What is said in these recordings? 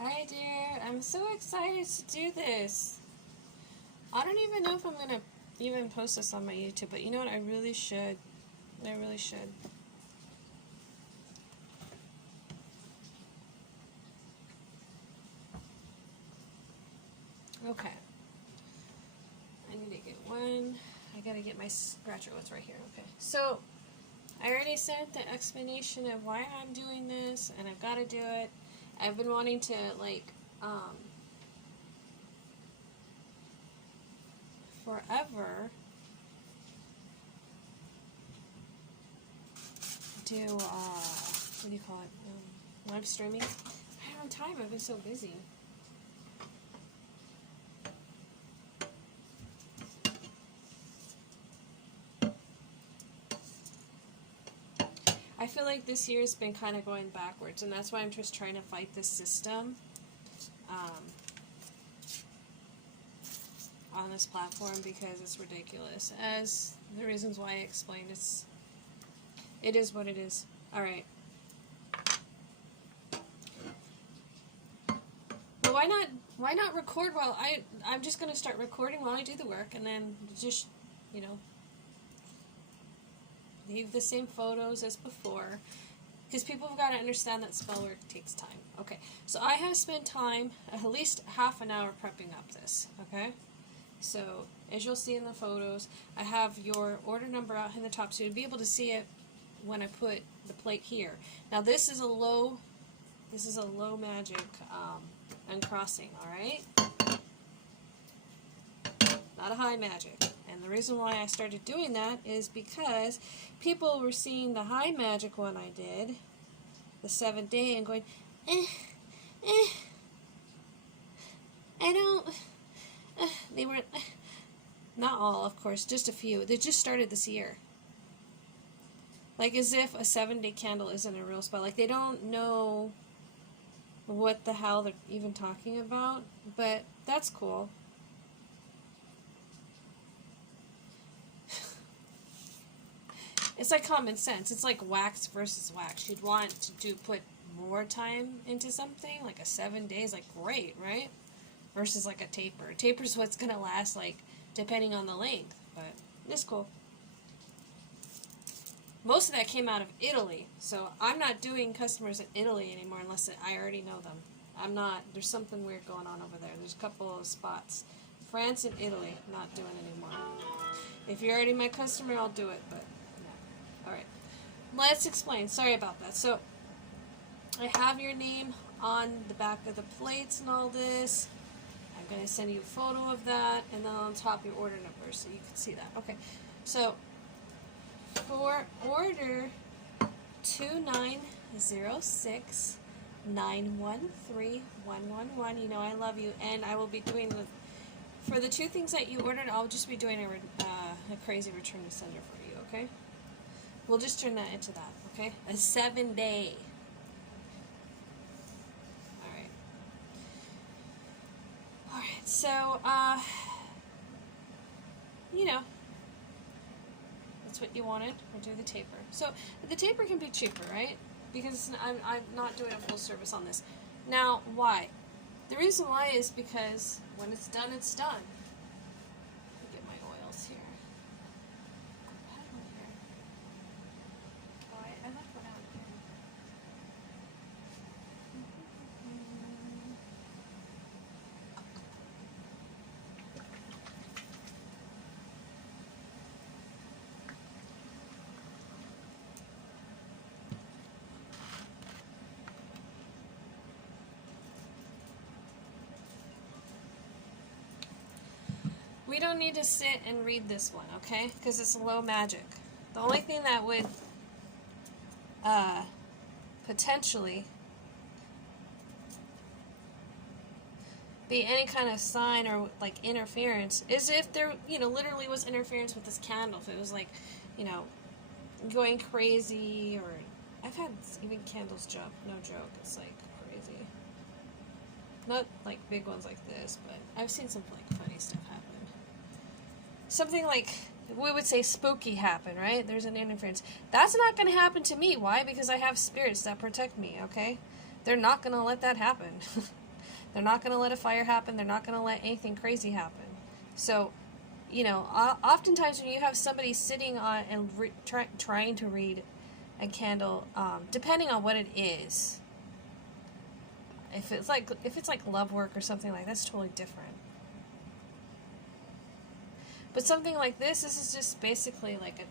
Hi dear, I'm so excited to do this. I don't even know if I'm going to even post this on my YouTube, but you know what, I really should. I really should. Okay. I need to get one. I gotta get my scratcher. What's right here? Okay. So, I already said the explanation of why I'm doing this, and I've got to do it. I've been wanting to, forever do, what do you call it? Live streaming. I don't have time. I've been so busy. I feel like this year's been kind of going backwards, and that's why I'm just trying to fight this system on this platform, because it's ridiculous. As the reasons why I explained, it is what it is. All right. But why not record while I'm just going to start recording while I do the work, and then just, leave the same photos as before, because people have got to understand that spell work takes time. Okay, so I have spent time, at least half an hour, prepping up this, okay? So, as you'll see in the photos, I have your order number out in the top, so you'll be able to see it when I put the plate here. Now, this is a low magic uncrossing, alright? Not a high magic. And the reason why I started doing that is because people were seeing the high magic one I did, the 7th day, and going, I don't, they were, not all, of course, just a few. They just started this year. Like, as if a 7-day candle isn't a real spell. Like, they don't know what the hell they're even talking about, but that's cool. It's like common sense. It's like wax versus wax. You'd want to put more time into something, like a 7 days, like great, right? Versus like a taper. A taper's what's going to last, like, depending on the length, but it's cool. Most of that came out of Italy, so I'm not doing customers in Italy anymore unless I already know them. I'm not, there's something weird going on over there. There's a couple of spots. France and Italy, not doing anymore. If you're already my customer, I'll do it, but alright, let's explain. Sorry about that. So, I have your name on the back of the plates and all this. I'm going to send you a photo of that, and then on top your order number so you can see that. Okay, so for order 2906913111, you know I love you, and I will be doing for the 2 things that you ordered, I'll just be doing a crazy return to sender for you, okay? We'll just turn that into that, okay? A 7-day. Alright. Alright, so, that's what you wanted. We'll do the taper. So, the taper can be cheaper, right? Because I'm not doing a full service on this. Now, why? The reason why is because when it's done, it's done. Let me get my oils here. I left one out here. We don't need to sit and read this one, okay? Because it's low magic. The only thing that would potentially be any kind of sign or like interference is if there, literally was interference with this candle. If it was like, going crazy, or I've had even candles jump. No joke. It's like crazy. Not like big ones like this, but I've seen some like funny stuff happen. Something like, we would say spooky happen, right? There's an interference. That's not going to happen to me. Why? Because I have spirits that protect me, okay? They're not going to let that happen. They're not going to let a fire happen. They're not going to let anything crazy happen. So, you know, oftentimes when you have somebody sitting on and trying to read a candle, depending on what it is, if it's like love work or something like that, that's totally different. But something like this is just basically like a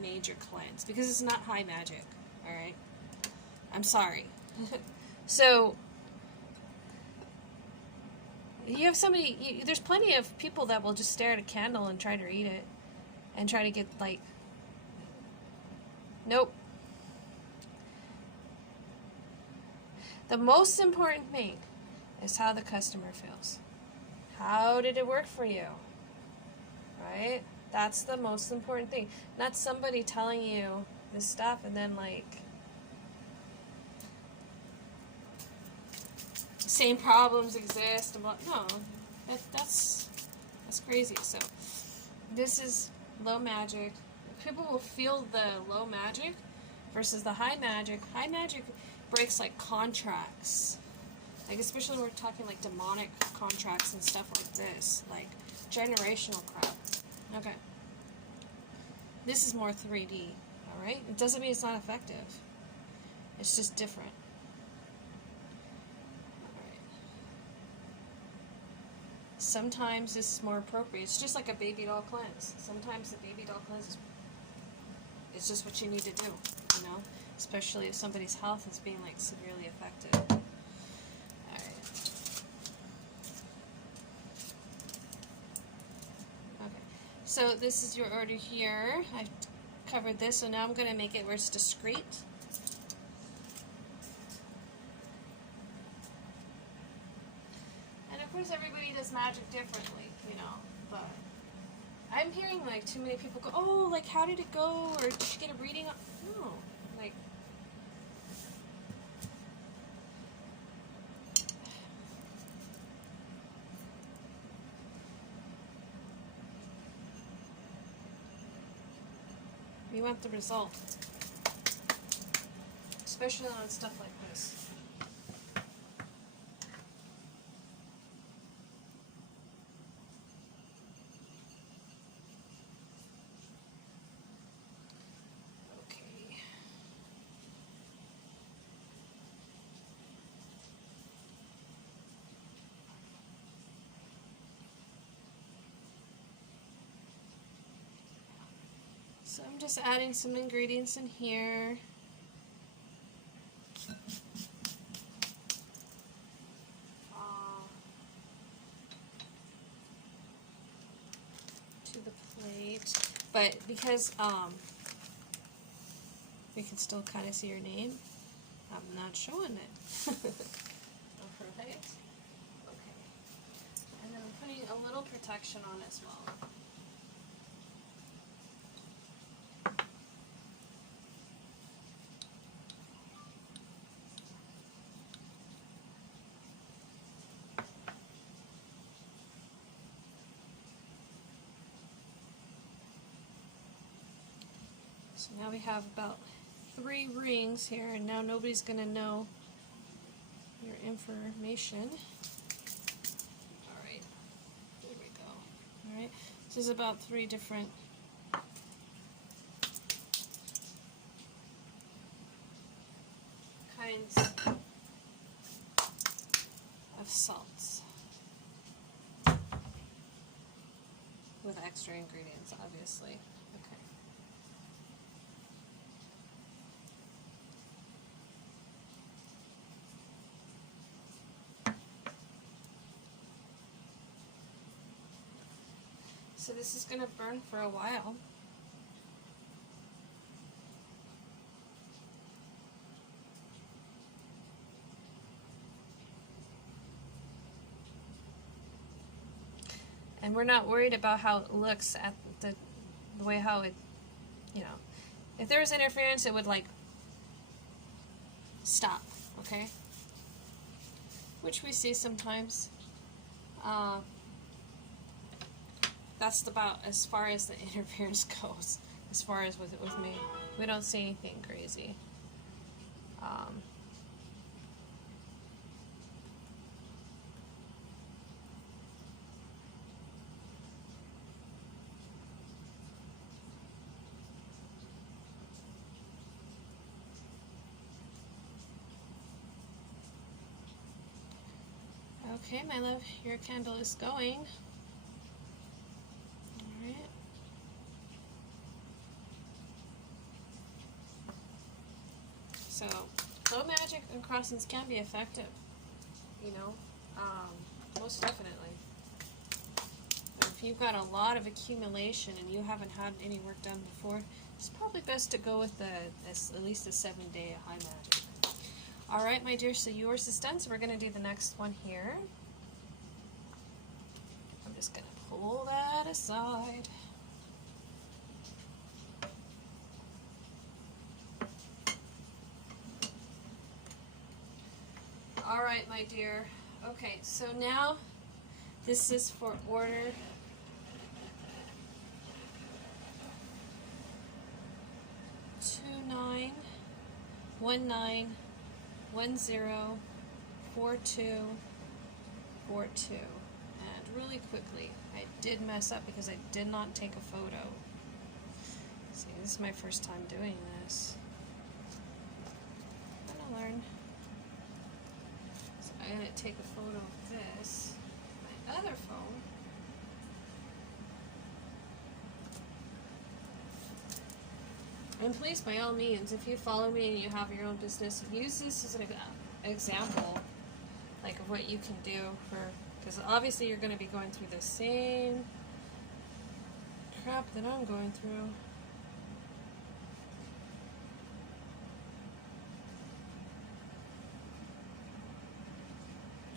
major cleanse, because it's not high magic. All right, I'm sorry. So you have somebody. There's plenty of people that will just stare at a candle and try to read it, and try to get like, nope. The most important thing is how the customer feels. How did it work for you? Right? That's the most important thing. Not somebody telling you this stuff and then like same problems exist and what? No, that's crazy. So this is low magic. People will feel the low magic versus the high magic. High magic breaks like contracts, like especially when we're talking like demonic contracts and stuff like this, like generational crap. Okay, this is more 3D. All right, it doesn't mean it's not effective. It's just different. All right. Sometimes this is more appropriate. It's just like a baby doll cleanse. Sometimes the baby doll cleanse is just what you need to do, you know? Especially if somebody's health is being like severely affected. Alright. Okay. So this is your order here. I've covered this, so now I'm going to make it where it's discreet. And of course everybody does magic differently, you know, but I'm hearing like too many people go, oh, like how did it go? Or did you get a reading? No, like we want the result, especially on stuff like this. So I'm just adding some ingredients in here. To the plate. But because we can still kind of see your name, I'm not showing it. Alright. Okay. And then I'm putting a little protection on as well. So now we have about 3 rings here, and now nobody's going to know your information. Alright, there we go. Alright, this is about 3 different kinds of salts with extra ingredients, obviously. So this is going to burn for a while. And we're not worried about how it looks at the way how it, you know, if there was interference, it would like stop, okay? Which we see sometimes. That's about as far as the interference goes, as far as with me. We don't see anything crazy. Okay, my love, your candle is going. Alright. So, flow magic uncrossings can be effective, you know, most definitely. But if you've got a lot of accumulation and you haven't had any work done before, it's probably best to go with at least a 7-day high magic. Alright, my dear, so yours is done, so we're going to do the next one here. I'm just going to pull that aside. Alright, my dear. Okay, so now this is for order 2919104242. And really quickly, I did mess up because I did not take a photo. See, this is my first time doing this. I'm gonna learn. So I'm gonna take a photo of this, my other phone. And please, by all means, if you follow me and you have your own business, use this as an example, like of what you can do for, because obviously you're going to be going through the same crap that I'm going through.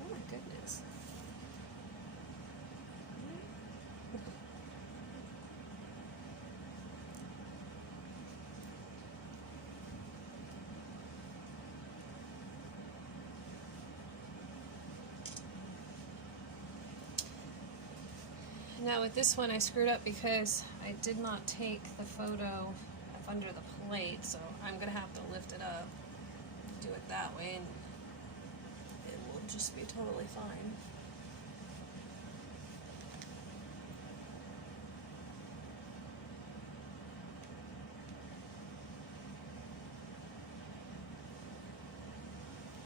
Oh my goodness. Now with this one I screwed up because I did not take the photo of under the plate, so I'm going to have to lift it up, do it that way, and it will just be totally fine.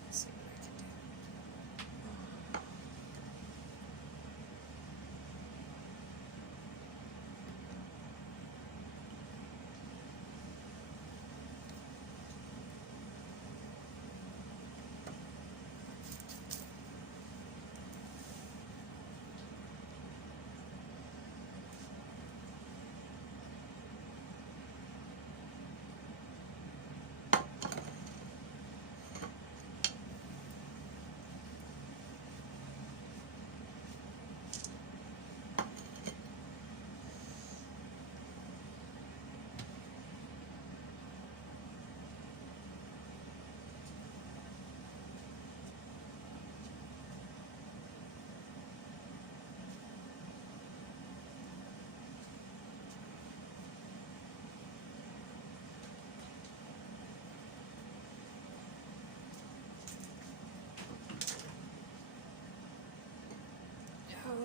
Let's see what I can do.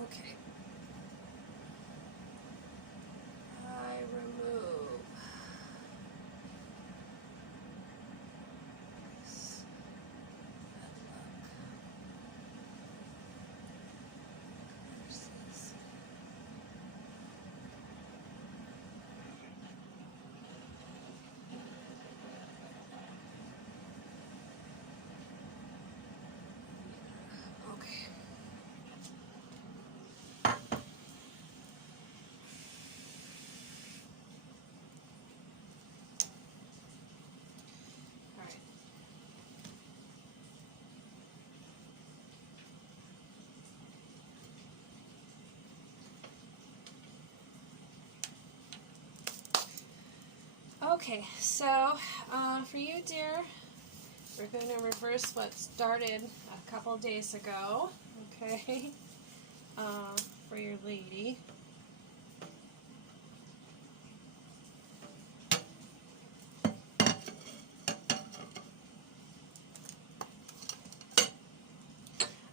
Okay. I remove this. Okay. Okay, so for you, dear, we're going to reverse what started a couple days ago, okay, for your lady.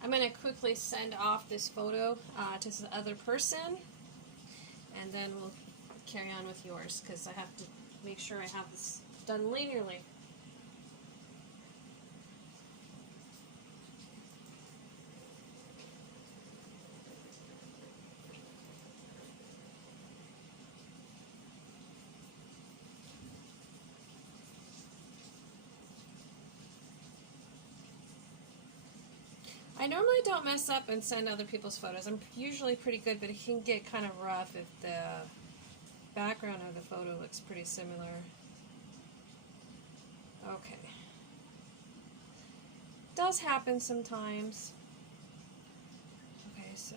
I'm going to quickly send off this photo to the other person, and then we'll carry on with yours, because I have to make sure I have this done linearly. I normally don't mess up and send other people's photos. I'm usually pretty good, but it can get kind of rough if the background of the photo looks pretty similar. Okay. Does happen sometimes. Okay, so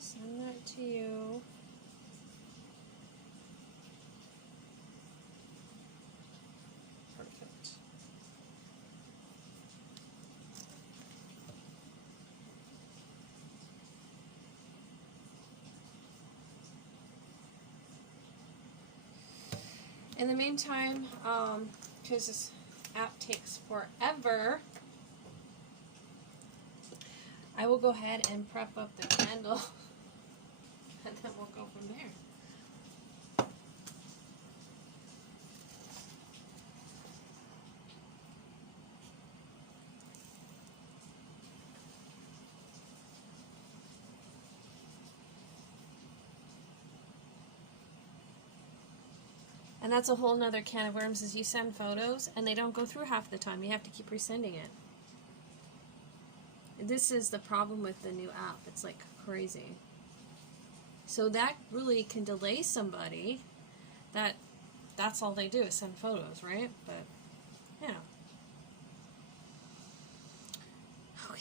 send that to you. Perfect. In the meantime, because this app takes forever, I will go ahead and prep up the candle, and then we'll go from there. And that's a whole nother can of worms, is you send photos and they don't go through half the time. You have to keep resending it. This is the problem with the new app. It's like crazy. So that really can delay somebody. That's all they do is send photos, right? But yeah. Okay.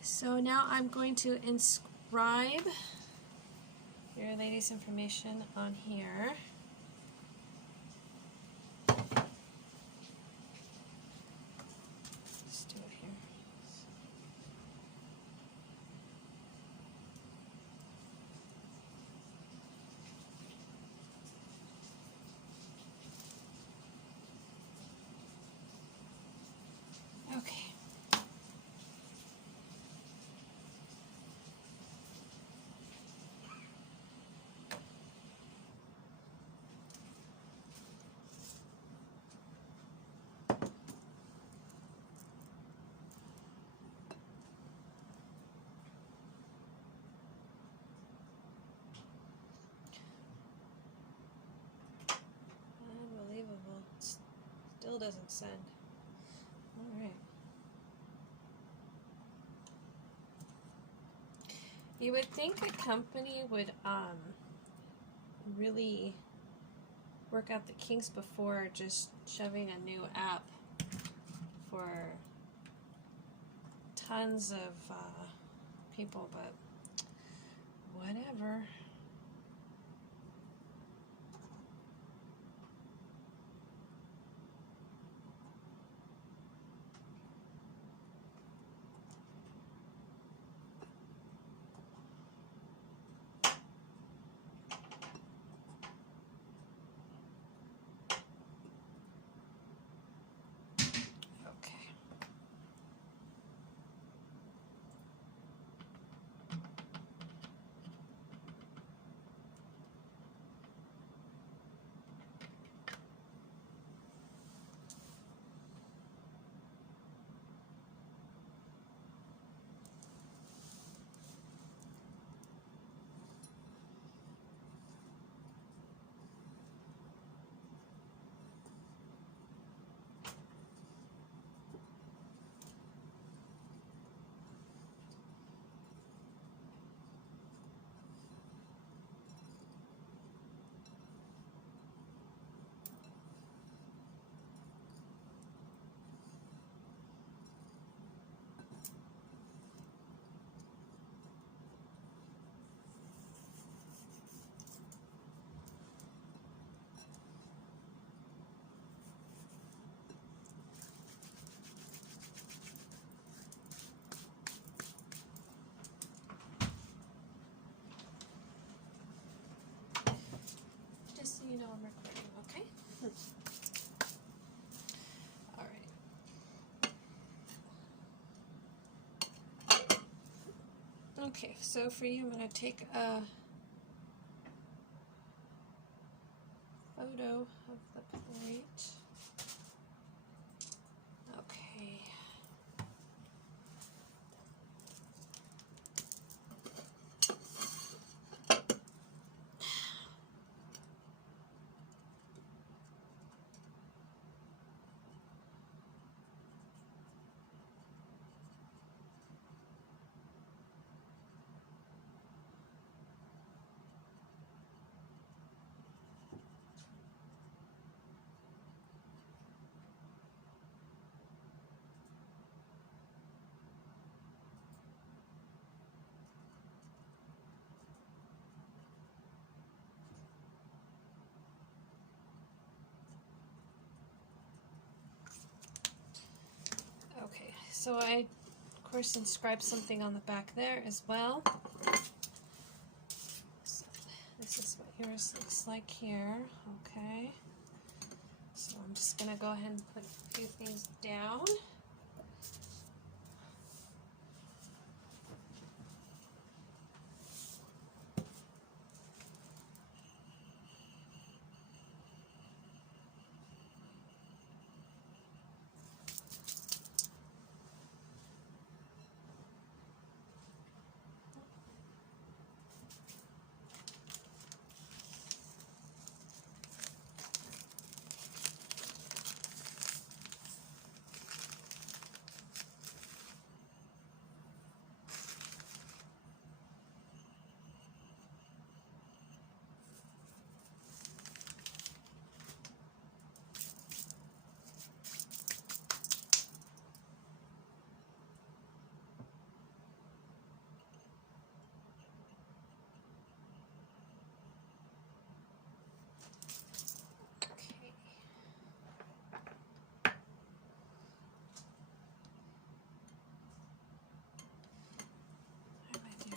So now I'm going to inscribe your lady's information on here. Okay. Unbelievable. Still doesn't send. All right. You would think a company would really work out the kinks before just shoving a new app for tons of people, but whatever. You know I'm recording, okay? Alright. Okay, so for you I'm going to take a photo of the plate. Okay. So I, of course, inscribed something on the back there as well. So this is what yours looks like here. Okay. So I'm just going to go ahead and put a few things down.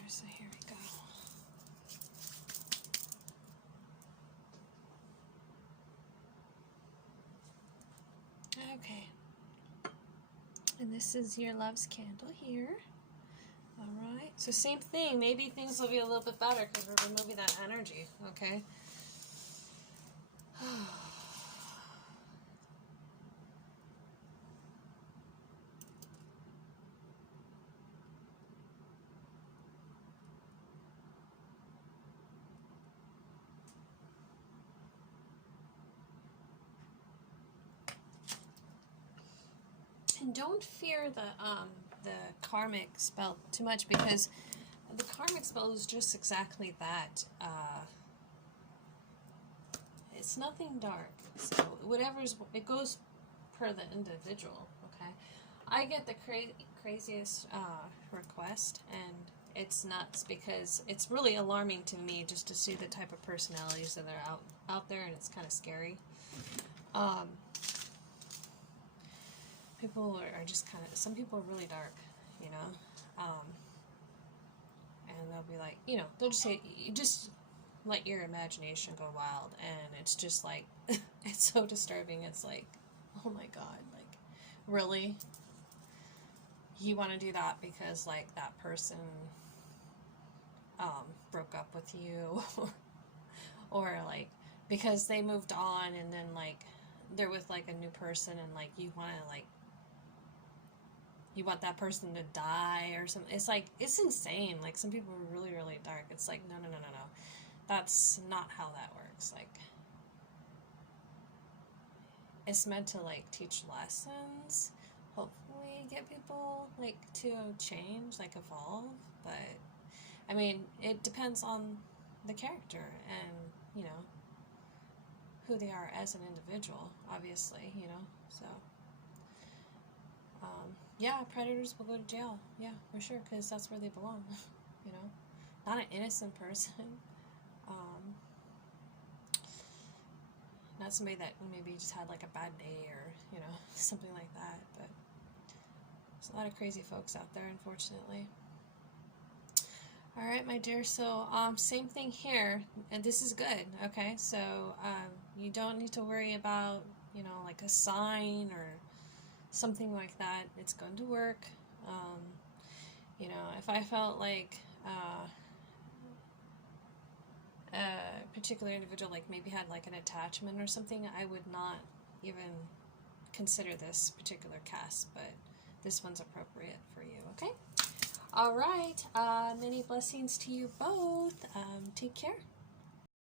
So here we go. Okay. And this is your love's candle here. Alright. So same thing. Maybe things will be a little bit better because we're removing that energy. Okay. And don't fear the karmic spell too much, because the karmic spell is just exactly that. It's nothing dark. So it goes per the individual. Okay, I get the craziest request, and it's nuts because it's really alarming to me just to see the type of personalities that are out there, and it's kind of scary. People are just kind of, some people are really dark, you know, and they'll be like, you know, they'll just say, you just let your imagination go wild, and it's just like, it's so disturbing. It's like, oh my God, like, really? You want to do that because, like, that person broke up with you, or, like, because they moved on, and then, like, they're with, like, a new person, and, like, you want to, like, you want that person to die or something. It's like, it's insane. Like, some people are really, really dark. It's like, no. That's not how that works. Like, it's meant to, like, teach lessons. Hopefully get people, like, to change, like, evolve. But, I mean, it depends on the character and, you know, who they are as an individual, obviously, you know, so... yeah, predators will go to jail. Yeah, for sure, because that's where they belong. You know, not an innocent person. Not somebody that maybe just had like a bad day or, you know, something like that. But there's a lot of crazy folks out there, unfortunately. All right, my dear. So same thing here, and this is good. Okay, so you don't need to worry about, you know, like a sign or something like that. It's going to work. You know, if I felt like a particular individual, like, maybe had like an attachment or something, I would not even consider this particular cast, but this one's appropriate for you. Okay. All right. Many blessings to you both. Take care.